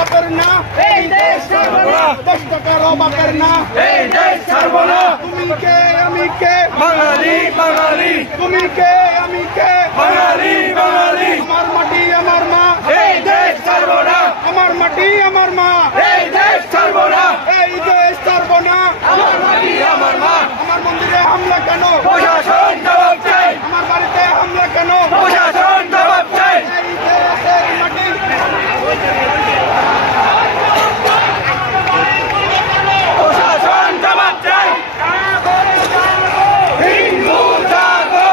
বাপের না, এই দেশ ছাড়বো না, 10 টাকারও বাপের না, এই দেশ ছাড়বো না। তুমি কে আমি কে, বাঙালি বাঙালি, তুমি কে আমি কে, বাঙালি বাঙালি, আমার মাটি আমার মা, এই দেশ ছাড়বো না, আমার মাটি আমার মা, এই দেশ ছাড়বো না। এই দেশ ছাড়বো না। আমার মাটি আমার মা, আমার মন্দিরে হামলা কেন, প্রশাসন জবাব চাই, আমার বাড়িতে হামলা কেন, প্রশাসন জবাব চাই। এই দেশের মাটি প্রশাসন জবাব চাই। হিন্দু জাগো,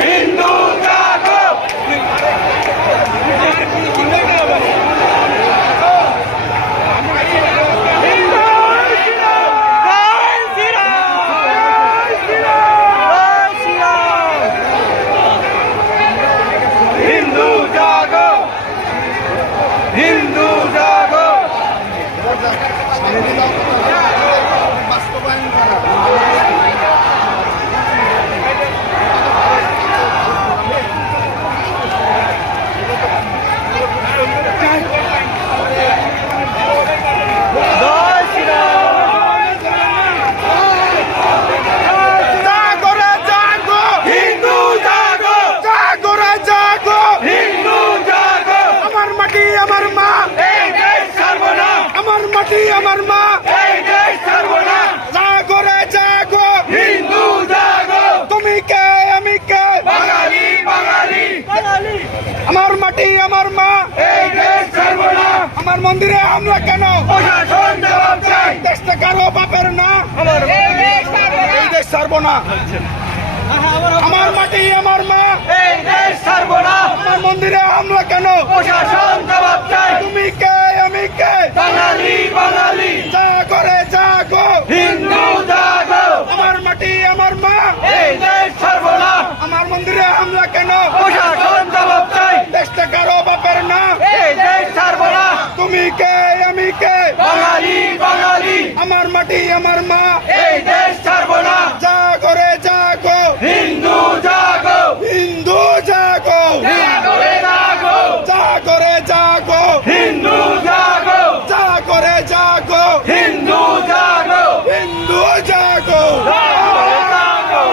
হিন্দু জাগো, হিন্দু জাগো, হিন্দু জাগো। বাস্তবায়ন করা। জয় শ্রীরাম। জাগরে জাগো, হিন্দু জাগো, জাগরে জাগো, হিন্দু জাগো, আমার মাটি আমার মা, এই দেশ ছাড়বো না, আমার মাটি আমার মা, এই দেশ ছাড়বো না। জাগরে জাগো, হিন্দু জাগো, তুমি কে আমি কে, বাঙালি বাঙালি, আমার মাটি আমার মা, এই দেশ ছাড়বো না। আমার মন্দিরে হামলা কেন, প্রশাসন জবাব চাই। 10 টাকারও বাপের না, এই দেশ ছাড়বো না, এই দেশ ছাড়বো না। আমার মাটি আমার মা, এই দেশ ছাড়বো না। আমার মন্দিরে হামলা কেন, প্রশাসন জবাব চাই। তুমি কে আমি কে, বাঙালি বাঙালি, জাগরে জাগো, হিন্দু জাগো, আমার মাটি আমার মা, এই দেশ ছাড়বো না। আমার মন্দিরে হামলা কেন, প্রশাসন জবাব চাই। 10 টাকারও বাপের না, এই দেশ ছাড়বো না। তুমি কে আমি কে, বাঙালি বাঙালি, আমার মাটি আমার মা, এই দেশ ছাড়বো না। জাগরে জাগো, হিন্দু জাগো, হিন্দু জাগো, জাগরে জাগো, জাগরে জাগো, হিন্দু জাগো, জাগরে জাগো, হিন্দু জাগো, হিন্দু জাগো, জাগরে জাগো।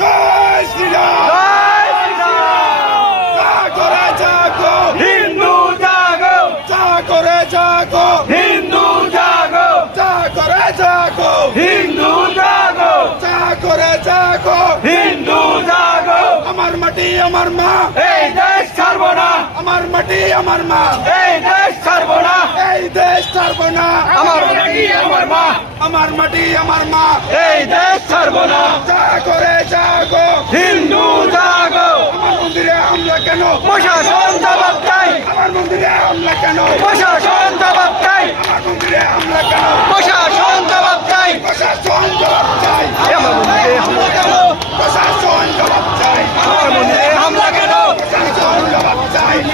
জয় শ্রীরাম, জয় শ্রীরাম। জাগরে জাগো, হিন্দু জাগো, জাগরে জাগো, হিন্দু জাগো, জাগরে জাগো, হিন্দু জাগো, জাগরে জাগো, হিন্দু জাগো, আমার মাটি আমার মা, এই দেশ ছাড়বো না, আমার মাটি আমার মা, এই দেশ ছাড়বো না। এই দেশ ছাড়বো না, আমার মাটি আমার মা, আমার মাটি আমার মা, এই দেশ ছাড়বো না। জাগরে জাগো, হিন্দু জাগো, আমার মন্দিরে হামলা কেন, প্রশাসন জবাব চাই। আমার মন্দিরে হামলা কেন, প্রশাসন জবাব চাই। আমার মন্দিরে হামলা কেন, প্রশাসন জবাব চাই। প্রশাসন